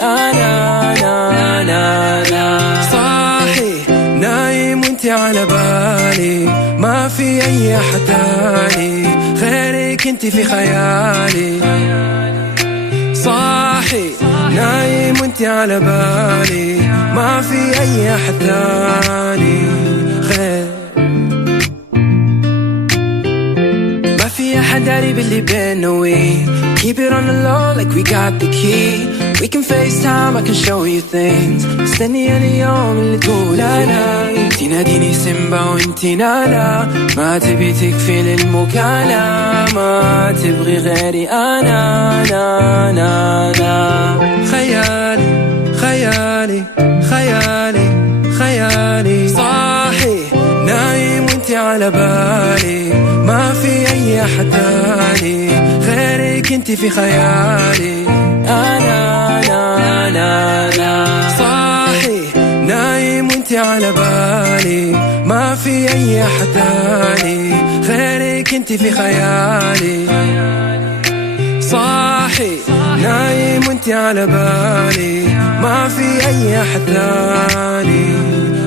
أنا صاحي نايم وانتي على بالي، ما في أي أحد تاني غيرك انتي في خيالي. صاحي نايم وانتي على بالي، ما في أي أحد تاني غير. ما في أحد داري باللي بينا وي keep it on the low like we got the key. We can FaceTime, I can show you things. استني اليوم اللي تقول أنا تناديني سيمبا وانتي نانا، ما تبي تكفي للمكالمة، ما تبغي غيري أنا خيالي خيالي خيالي خيالي. صاحي نايم وانتي على بالي، ما في أي أحد تاني غيرك انتي في خيالي. أنا صاحي نايم وانتي على بالي، ما في أي أحد تاني غيرك انتي في خيالي. صاحي نايم وانتي على بالي، ما في أي أحد تاني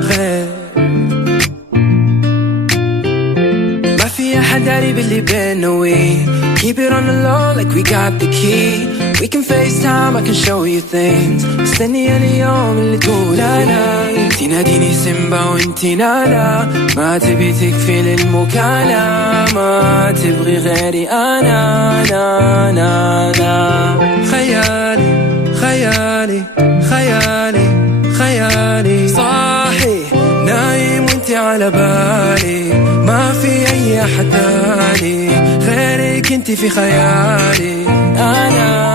غير. ما في أحد داري باللي بينا وي keep it on the low like we got the key. We can FaceTime, I can show you things. استني اليوم اللي تقول أنا تناديني سيمبا وانتي نانا، ما تبي تكفي للمكالمة، ما تبغي غيري أنا خيالي خيالي خيالي خيالي. صاحي نايم وانتي على بالي، ما في أي أحد تاني غيرك انتي في خيالي. أنا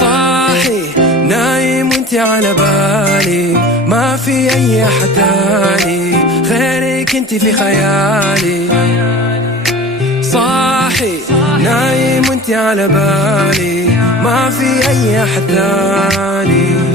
صاحي نايم وانتي على بالي، ما في أي أحد تاني غيرك انتي في خيالي. صاحي نايم وانتي على بالي، ما في أي أحد تاني.